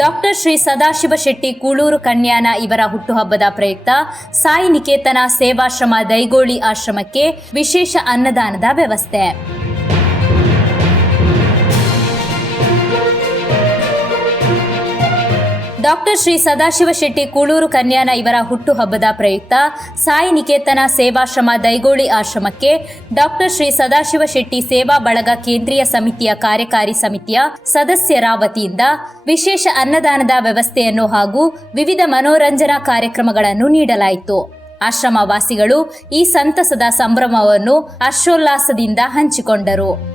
Doctor Shri Sadashiva Shetty Kuloor Kanyana ಇವರ ಹುಟ್ಟುಹಬ್ಬದ ಪ್ರಯುಕ್ತ ಸಾಯಿ ನಿಕೇತನ ಸೇವಾಶ್ರಮ ದೈಗೋಳಿ ಆಶ್ರಮಕ್ಕೆ ವಿಶೇಷ ಅನ್ನದಾನದ ವ್ಯವಸ್ಥೆ. ಡಾಕ್ಟರ್ ಶ್ರೀ ಸದಾಶಿವ ಶೆಟ್ಟಿ ಕೂಳೂರು ಕನ್ಯಾನ ಇವರ ಹುಟ್ಟುಹಬ್ಬದ ಪ್ರಯುಕ್ತ ಸಾಯಿ ನಿಕೇತನ ಸೇವಾಶ್ರಮ ದೈಗೋಳಿ ಆಶ್ರಮಕ್ಕೆ ಡಾಕ್ಟರ್ ಶ್ರೀ ಸದಾಶಿವ ಶೆಟ್ಟಿ ಸೇವಾ ಬಳಗ ಕೇಂದ್ರೀಯ ಸಮಿತಿಯ ಕಾರ್ಯಕಾರಿ ಸಮಿತಿಯ ಸದಸ್ಯರ ವತಿಯಿಂದ ವಿಶೇಷ ಅನ್ನದಾನದ ವ್ಯವಸ್ಥೆಯನ್ನು ಹಾಗೂ ವಿವಿಧ ಮನೋರಂಜನಾ ಕಾರ್ಯಕ್ರಮಗಳನ್ನು ನೀಡಲಾಯಿತು. ಆಶ್ರಮ ವಾಸಿಗಳು ಈ ಸಂತಸದ ಸಂಭ್ರಮವನ್ನು ಹರ್ಷೋಲ್ಲಾಸದಿಂದ ಹಂಚಿಕೊಂಡರು.